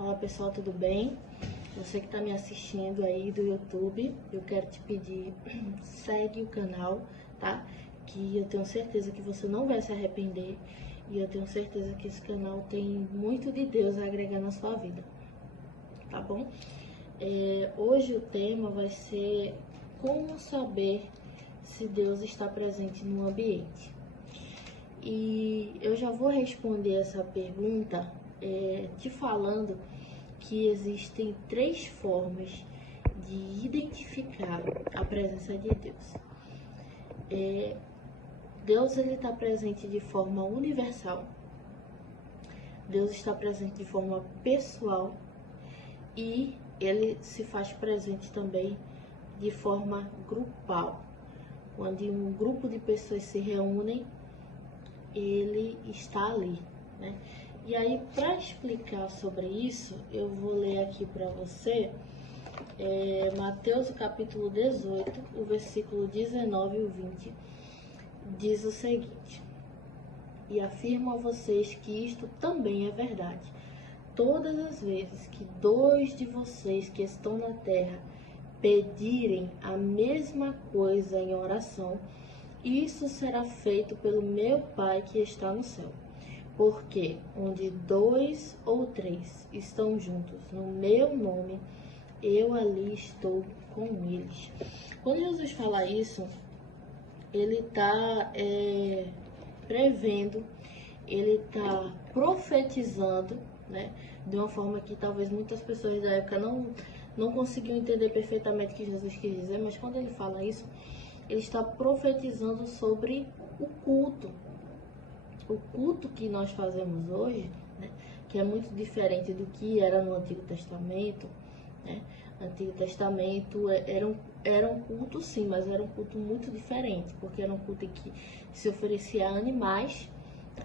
Olá pessoal, tudo bem? Você que está me assistindo aí do YouTube, eu quero te pedir, segue o canal, tá? Que eu tenho certeza que você não vai se arrepender e eu tenho certeza que esse canal tem muito de Deus a agregar na sua vida, tá bom? Hoje o tema vai ser como saber se Deus está presente no ambiente. E eu já vou responder essa pergunta te falando que existem 3 formas de identificar a presença de Deus. Deus ele está presente de forma universal, Deus está presente de forma pessoal e ele se faz presente também de forma grupal. Quando um grupo de pessoas se reúnem, ele está ali, né? E aí, para explicar sobre isso, eu vou ler aqui para você Mateus capítulo 18, o versículo 19 e o 20, diz o seguinte: e afirmo a vocês que isto também é verdade. Todas as vezes que 2 de vocês que estão na terra pedirem a mesma coisa em oração, isso será feito pelo meu Pai que está no céu. Porque onde 2 ou 3 estão juntos no meu nome, eu ali estou com eles. Quando Jesus fala isso, ele está prevendo, ele está profetizando, né, de uma forma que talvez muitas pessoas da época não conseguiam entender perfeitamente o que Jesus quis dizer, mas quando ele fala isso, ele está profetizando sobre o culto. O culto que nós fazemos hoje, né, que é muito diferente do que era no Antigo Testamento, né? No Antigo Testamento era um culto sim, mas era um culto muito diferente, porque era um culto em que se oferecia a animais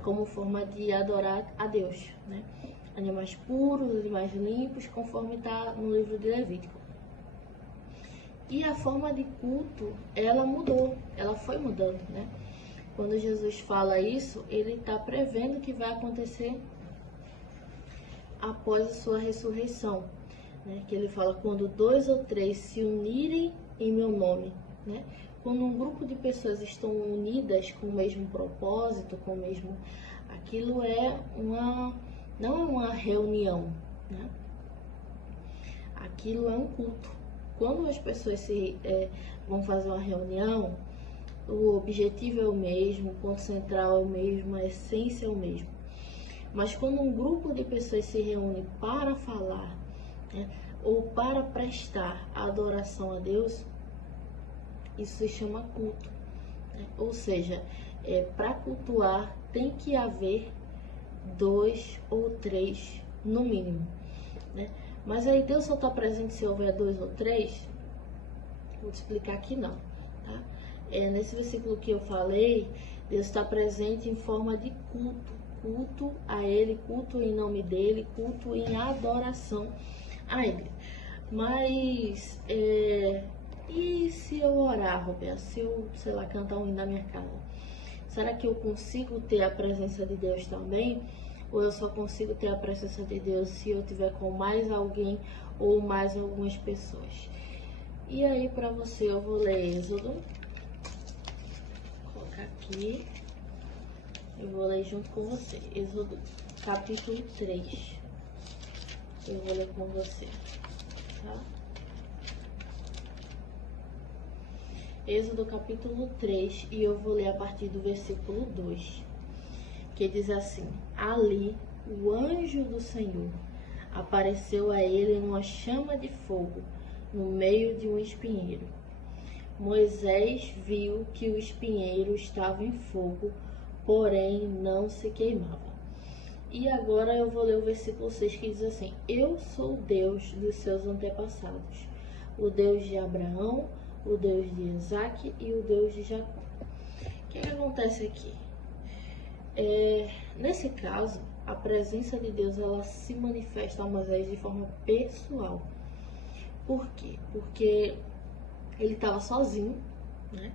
como forma de adorar a Deus, né? Animais puros, animais limpos, conforme está no livro de Levítico. E a forma de culto, ela mudou, ela foi mudando, né? Quando Jesus fala isso, ele está prevendo que vai acontecer após a sua ressurreição, né? Que ele fala, quando 2 ou 3 se unirem em meu nome, né? Quando um grupo de pessoas estão unidas com o mesmo propósito, com o mesmo... Aquilo não é uma reunião, né? Aquilo é um culto. Quando as pessoas vão fazer uma reunião, o objetivo é o mesmo, o ponto central é o mesmo, a essência é o mesmo. Mas quando um grupo de pessoas se reúne para falar, né, ou para prestar adoração a Deus, isso se chama culto, né? Ou seja, para cultuar tem que haver 2 ou 3 no mínimo, né? Mas aí Deus só está presente se houver 2 ou 3? Vou te explicar aqui não, tá? Nesse versículo que eu falei, Deus está presente em forma de culto. Culto a Ele, culto em nome dEle, culto em adoração a Ele. Mas, e se eu orar, Roberto? Se eu, sei lá, cantar um hino na minha casa? Será que eu consigo ter a presença de Deus também? Ou eu só consigo ter a presença de Deus se eu tiver com mais alguém ou mais algumas pessoas? E aí, para você, eu vou ler Êxodo. Vou colocar aqui. Eu vou ler junto com você. Êxodo, capítulo 3. Eu vou ler com você, tá? Êxodo, capítulo 3. E eu vou ler a partir do versículo 2. Que diz assim: ali, o anjo do Senhor apareceu a ele numa chama de fogo, no meio de um espinheiro. Moisés viu que o espinheiro estava em fogo, porém não se queimava. E agora eu vou ler o versículo 6, que diz assim: eu sou o Deus dos seus antepassados, o Deus de Abraão, o Deus de Isaque e o Deus de Jacó. O que acontece aqui? Nesse caso, a presença de Deus ela se manifesta a Moisés de forma pessoal. Por quê? Porque ele estava sozinho, né?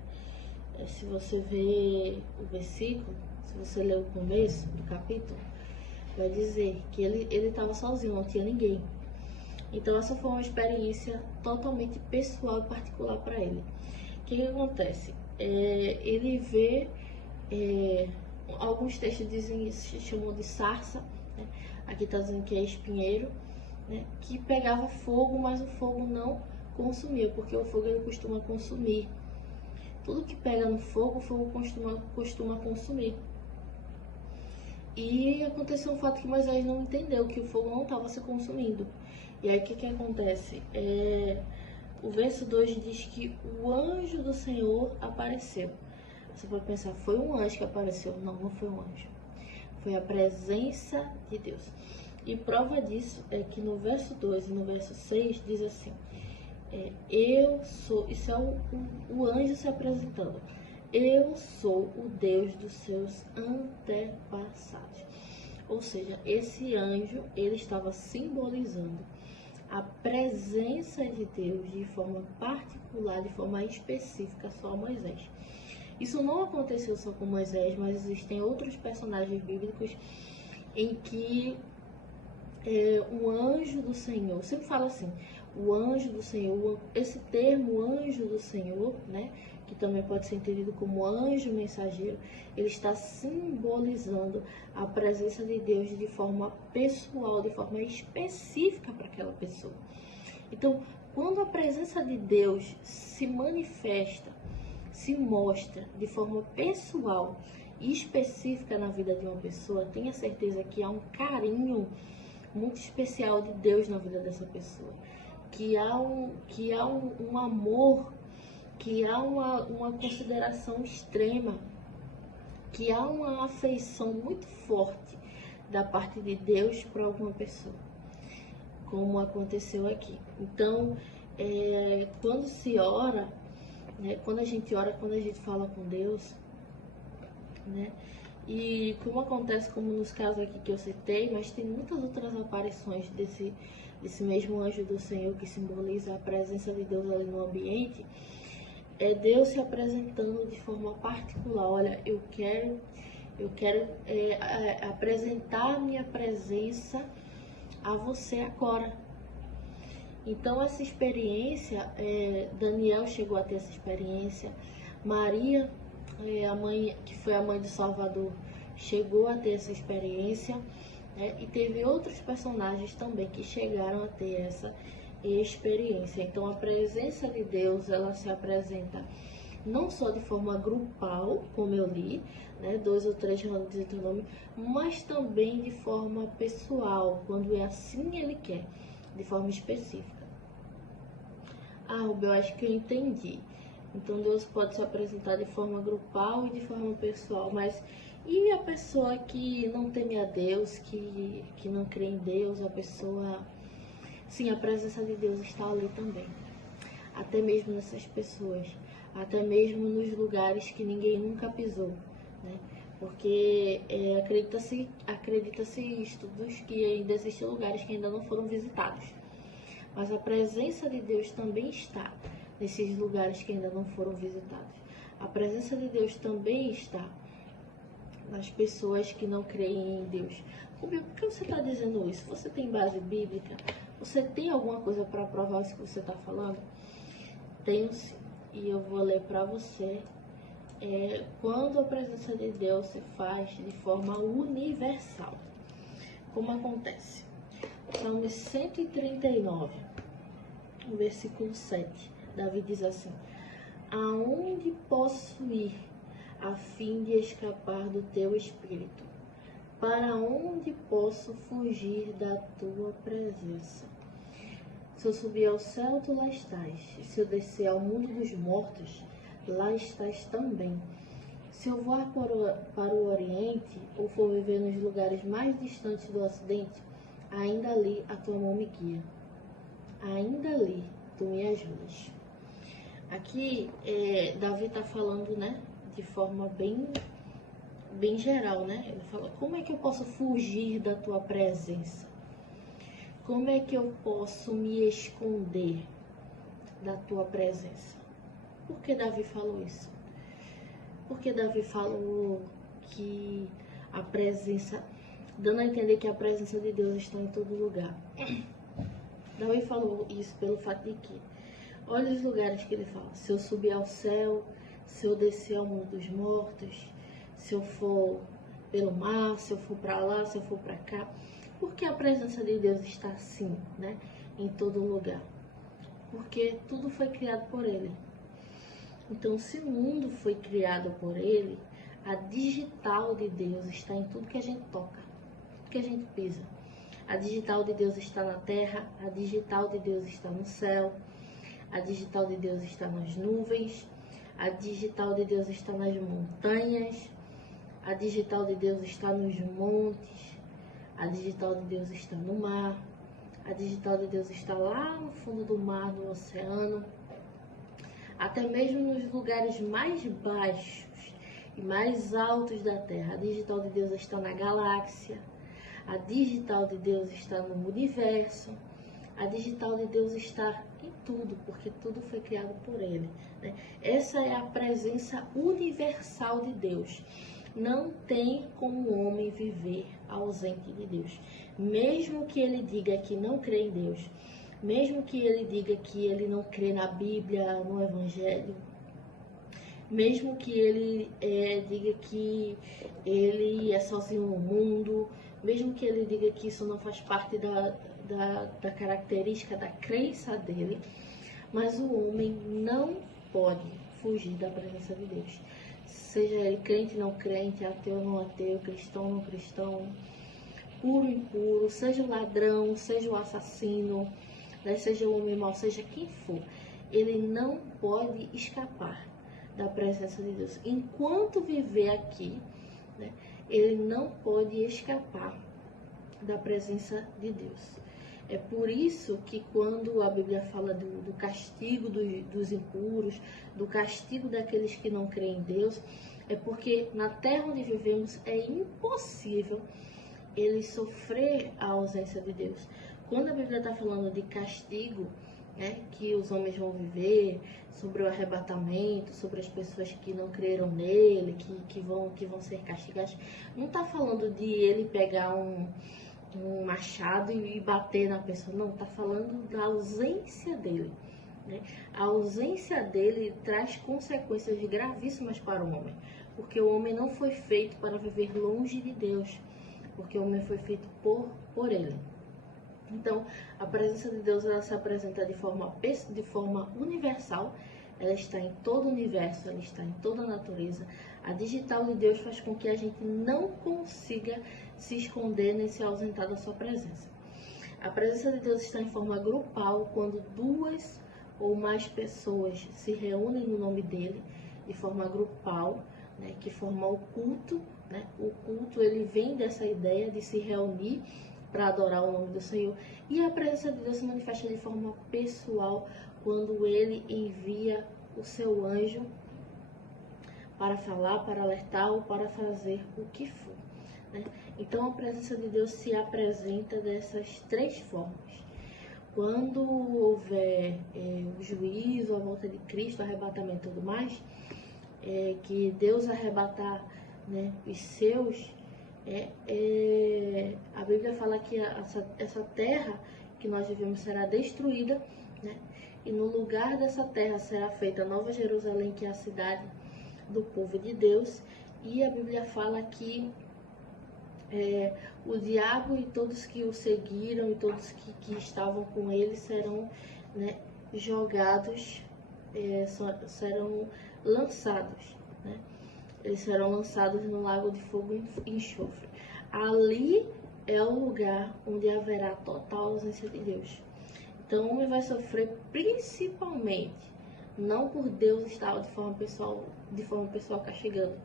Se você ver o versículo, se você ler o começo do capítulo, vai dizer que ele estava sozinho, não tinha ninguém. Então essa foi uma experiência totalmente pessoal e particular para ele. O que acontece? Ele vê, alguns textos dizem isso, chamam de sarça, né? Aqui está dizendo que é espinheiro, né? Que pegava fogo, mas o fogo não consumia, porque o fogo ele costuma consumir. Tudo que pega no fogo, o fogo costuma consumir. E aconteceu um fato que Moisés não entendeu, que o fogo não estava se consumindo. E aí o que acontece? O verso 2 diz que o anjo do Senhor apareceu. Você pode pensar, foi um anjo que apareceu? Não, não foi um anjo. Foi a presença de Deus. E prova disso é que no verso 2 e no verso 6 diz assim, eu sou, isso é o anjo se apresentando. Eu sou o Deus dos seus antepassados. Ou seja, esse anjo, ele estava simbolizando a presença de Deus de forma particular, de forma específica só a Moisés. Isso não aconteceu só com Moisés, mas existem outros personagens bíblicos em que um anjo do Senhor, sempre fala assim, o anjo do Senhor, esse termo anjo do Senhor, né, que também pode ser entendido como anjo mensageiro, ele está simbolizando a presença de Deus de forma pessoal, de forma específica para aquela pessoa. Então, quando a presença de Deus se manifesta, se mostra de forma pessoal e específica na vida de uma pessoa, tenha certeza que há um carinho muito especial de Deus na vida dessa pessoa, que há um amor, que há uma consideração extrema, que há uma afeição muito forte da parte de Deus para alguma pessoa, como aconteceu aqui. Então, quando se ora, né, quando a gente ora, quando a gente fala com Deus, né, e como acontece, como nos casos aqui que eu citei, mas tem muitas outras aparições desse mesmo anjo do Senhor que simboliza a presença de Deus ali no ambiente, é Deus se apresentando de forma particular. Olha, eu quero apresentar a minha presença a você agora. Então essa experiência, Daniel chegou a ter essa experiência, Maria, a mãe, que foi a mãe do Salvador, chegou a ter essa experiência, né? E teve outros personagens também que chegaram a ter essa experiência. Então a presença de Deus, ela se apresenta não só de forma grupal, como eu li, né, 2 ou 3 reunidos em teu nome, mas também de forma pessoal, quando é assim ele quer, de forma específica. Eu acho que eu entendi. Então Deus pode se apresentar de forma grupal e de forma pessoal, mas e a pessoa que não teme a Deus, que não crê em Deus, a pessoa... Sim, a presença de Deus está ali também. Até mesmo nessas pessoas, até mesmo nos lugares que ninguém nunca pisou, né? Porque acredita-se estudos que ainda existem lugares que ainda não foram visitados. Mas a presença de Deus também está nesses lugares que ainda não foram visitados. A presença de Deus também está nas pessoas que não creem em Deus. Rubio, por que você está dizendo isso? Você tem base bíblica? Você tem alguma coisa para provar isso que você está falando? Tenho sim. E eu vou ler para você. Quando a presença de Deus se faz de forma universal. Como acontece? Salmo 139, versículo 7. Davi diz assim: aonde posso ir a fim de escapar do teu espírito? Para onde posso fugir da tua presença? Se eu subir ao céu, tu lá estás. Se eu descer ao mundo dos mortos, lá estás também. Se eu voar para o Oriente, ou for viver nos lugares mais distantes do Ocidente, ainda ali a tua mão me guia. Ainda ali tu me ajudas. Aqui, Davi está falando, né, de forma bem geral, né? Ele fala, como é que eu posso fugir da tua presença? Como é que eu posso me esconder da tua presença? Por que Davi falou isso? Porque Davi falou que a presença dando a entender que a presença de Deus está em todo lugar. Davi falou isso pelo fato de que, olha os lugares que ele fala: se eu subir ao céu, se eu descer ao mundo dos mortos, se eu for pelo mar, se eu for para lá, se eu for para cá. Porque a presença de Deus está assim, né, em todo lugar? Porque tudo foi criado por Ele. Então, se o mundo foi criado por Ele, a digital de Deus está em tudo que a gente toca, tudo que a gente pisa. A digital de Deus está na terra, a digital de Deus está no céu, a digital de Deus está nas nuvens, a digital de Deus está nas montanhas, a digital de Deus está nos montes, a digital de Deus está no mar, a digital de Deus está lá no fundo do mar, no oceano, até mesmo nos lugares mais baixos e mais altos da terra. A digital de Deus está na galáxia, a digital de Deus está no universo, a digital de Deus está em tudo, porque tudo foi criado por Ele, né? Essa é a presença universal de Deus. Não tem como o homem viver ausente de Deus. Mesmo que ele diga que não crê em Deus, mesmo que ele diga que ele não crê na Bíblia, no Evangelho, mesmo que ele diga que ele é sozinho no mundo, mesmo que ele diga que isso não faz parte da característica da crença dele, mas o homem não pode fugir da presença de Deus. Seja ele crente ou não crente, ateu ou não ateu, cristão ou não cristão, puro ou impuro, seja o ladrão, seja o assassino, né, seja o homem mau, seja quem for, ele não pode escapar da presença de Deus. Enquanto viver aqui, né, ele não pode escapar da presença de Deus. É por isso que quando a Bíblia fala do castigo dos impuros, do castigo daqueles que não creem em Deus, é porque na terra onde vivemos é impossível ele sofrer a ausência de Deus. Quando a Bíblia está falando de castigo, né, que os homens vão viver, sobre o arrebatamento, sobre as pessoas que não creram nele, que vão ser castigadas, não está falando de ele pegar um machado e bater na pessoa, não, está falando da ausência dele, né? A ausência dele traz consequências gravíssimas para o homem, porque o homem não foi feito para viver longe de Deus, porque o homem foi feito por ele. Então, a presença de Deus, ela se apresenta de forma universal, ela está em todo o universo, ela está em toda a natureza. A digital de Deus faz com que a gente não consiga se esconder nem se ausentar da sua presença. A presença de Deus está em forma grupal, quando duas ou mais pessoas se reúnem no nome dele, de forma grupal, né, que forma o culto, né? O culto, ele vem dessa ideia de se reunir para adorar o nome do Senhor. E a presença de Deus se manifesta de forma pessoal, quando ele envia o seu anjo para falar, para alertar ou para fazer o que for, né? Então a presença de Deus se apresenta dessas três formas. Quando houver o juízo, a volta de Cristo, o arrebatamento e tudo mais, que Deus arrebatar, né, os seus, a Bíblia fala que essa terra que nós vivemos será destruída, né? E no lugar dessa terra será feita a Nova Jerusalém, que é a cidade do povo de Deus. E a Bíblia fala que o diabo e todos que o seguiram e todos que estavam com ele serão, né, jogados, serão lançados, né? Eles serão lançados no lago de fogo e enxofre. Ali é o lugar onde haverá total ausência de Deus. Então o homem vai sofrer principalmente, não por Deus estar de forma pessoal castigando,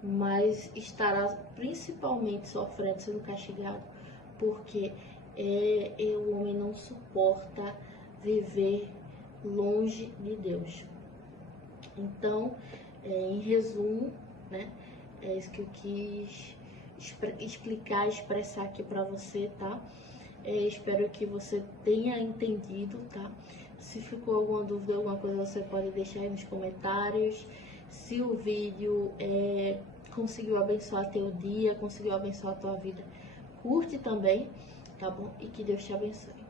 mas estará principalmente sofrendo, sendo castigado, porque o homem não suporta viver longe de Deus. Então, em resumo, né, é isso que eu quis expressar aqui para você, tá? Espero que você tenha entendido, tá? Se ficou alguma dúvida, alguma coisa, você pode deixar aí nos comentários. Se o vídeo conseguiu abençoar teu dia, conseguiu abençoar a tua vida, curte também, tá bom? E que Deus te abençoe.